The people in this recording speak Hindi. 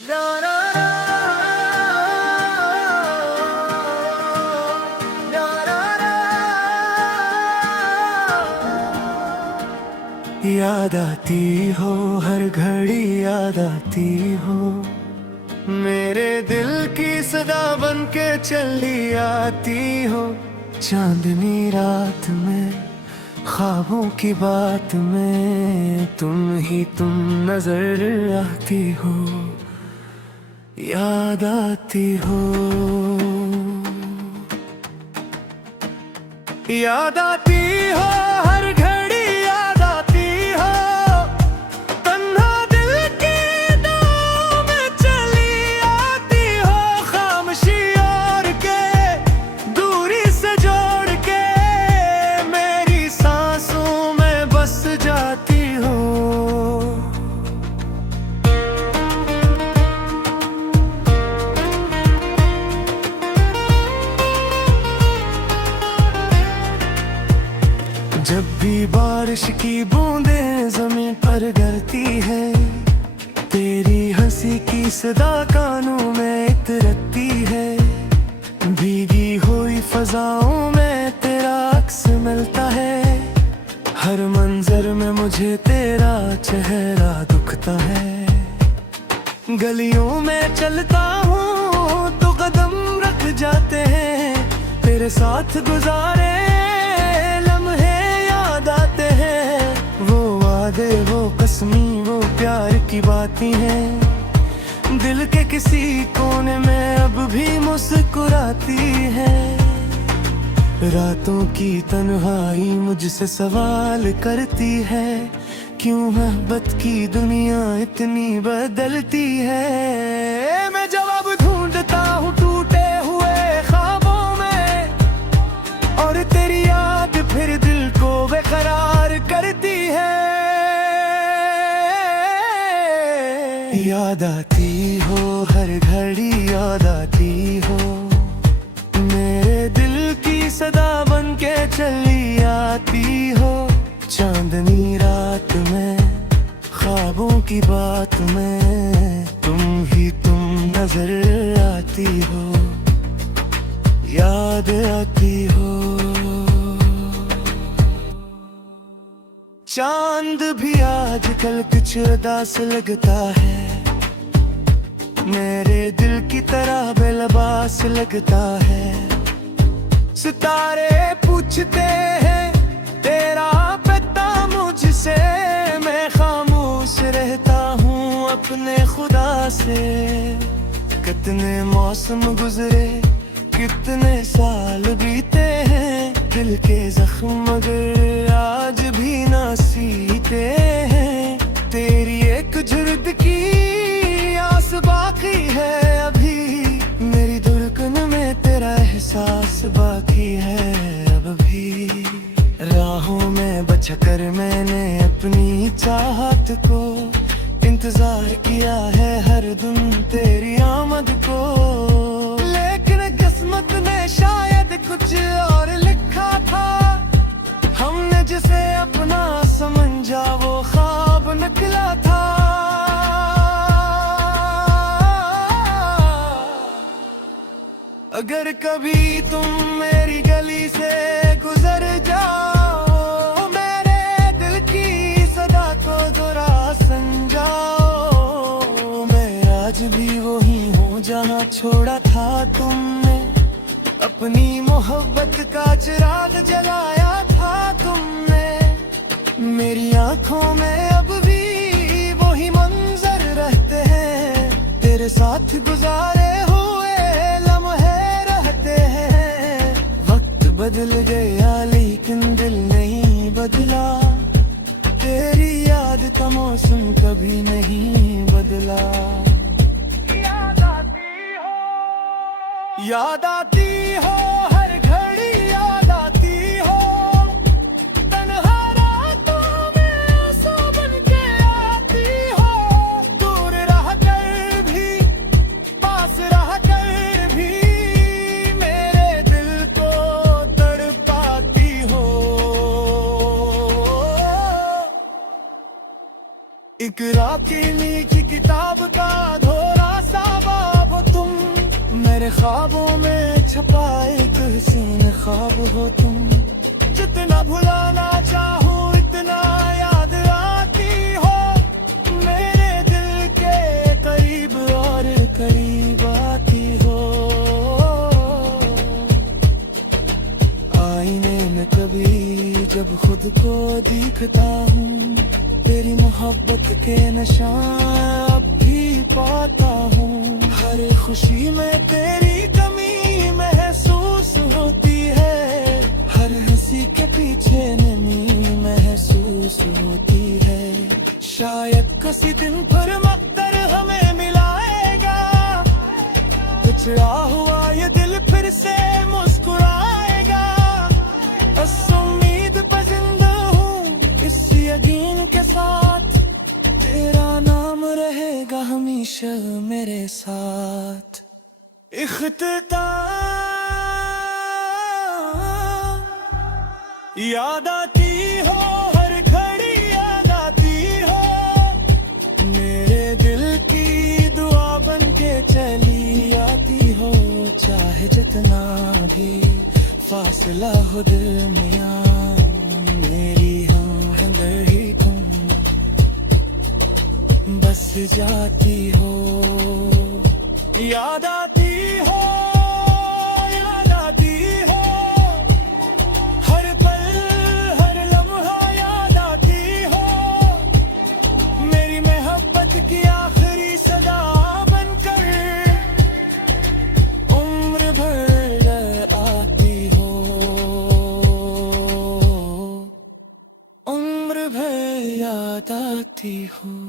याद आती हो हर घड़ी, याद आती हो मेरे दिल की सदा बन के चली आती हो। चांदनी रात में ख्वाबों की बात में तुम ही तुम नजर आती हो, याद आती हो। याद आती हो हर घड़ी, याद आती हो तन्हा दिल की दाव में चली आती हो। खामोशी और के दूरी से जोड़ के मेरी सांसों में बस जाती हो। जब भी बारिश की बूंदें जमीन पर गिरती है, तेरी हंसी की सदा कानों में इतरती है। भीगी हुई फजाओं में तेरा अक्स मिलता है, हर मंजर में मुझे तेरा चेहरा दुखता है। गलियों में चलता हूँ तो कदम रख जाते हैं, तेरे साथ गुजारे वो कसमी वो प्यार की बातें हैं, दिल के किसी कोने में अब भी मुस्कुराती है। रातों की तन्हाई मुझसे सवाल करती है, क्यों मोहब्बत की दुनिया इतनी बदलती है। मैं जवाब ढूंढता हूँ टूटे हुए ख्वाबों में, और तेरी याद फिर दिल को बेकरार करती है। याद आती हो हर घड़ी, याद आती हो मेरे दिल की सदा बन के चली आती हो। चांदनी रात में ख्वाबों की बात में तुम ही तुम नजर आती हो, याद आती हो। चांद भी आजकल कुछ उदास लगता है, मेरे दिल की तरह बेलबास लगता है। सितारे पूछते हैं तेरा पता मुझसे, मैं खामोश रहता हूँ अपने खुदा से। कितने मौसम गुजरे कितने साल बीते हैं, दिल के जख्म मगर आज भी ना सीते हैं। तेरी एक झुर्द की आस बाकी है अभी, मेरी धड़कन में तेरा एहसास बाकी है अब भी। राहों में बचा कर मैंने अपनी चाहत को, इंतजार किया है हर दिन तेरी आमद को। लेकिन किस्मत ने शायद कुछ और लिखा था, हमने जिसे अपना समझा वो ख्वाब निकला था। अगर कभी तुम मेरी गली से गुजर जाओ, मेरे दिल की सदा को जरा समझाओ। मैं आज भी वही हूँ जहाँ छोड़ा था तुमने, अपनी मोहब्बत का चिराग जलाया था तुमने। मेरी आंखों में अब भी वही मंजर रहते हैं, तेरे साथ गुजारे हुए लम्हे रहते हैं। वक्त बदल गया लेकिन दिल नहीं बदला, तेरी याद का मौसम कभी नहीं बदला। याद आती हो हर घड़ी, याद आती हो तन्हा रातों में आंसू बन के आती हो। दूर रह कर भी पास रह कर भी मेरे दिल को तड़पाती हो। एक रात की मीठी किताब का धोरा छपाए एक हसीन ख्वाब हो तुम। जितना भुलाना चाहूं इतना याद आती हो, मेरे दिल के करीब और करीब आती हो। आईने में कभी जब खुद को दिखता हूँ, तेरी मोहब्बत के निशान अब भी पाता हूँ। हर खुशी में तेरी कमी महसूस होती है, हर हंसी के पीछे नमी महसूस होती है। शायद किसी दिन पर मकदर हमें मिलाएगा, बिछड़ा हुआ ये दिल फिर से मुस्कुराएगा। बस उम्मीद पर जिंदा हूँ इस यकीन के साथ, तेरा नाम रहेगा हमेशा मेरे साथ। इख्तिताम याद आती हो, हर घड़ी याद आती हो, मेरे दिल की दुआ बन के चली आती हो। चाहे जितना भी फासला हो दरमियां, मेरी हमदर्दी तुम बस जाती हो। याद आती हो, याद आती हो, हर पल हर लम्हा याद आती हो, मेरी मोहब्बत की आखिरी सदा बनकर उम्र भर आती हो, उम्र भर याद आती हो।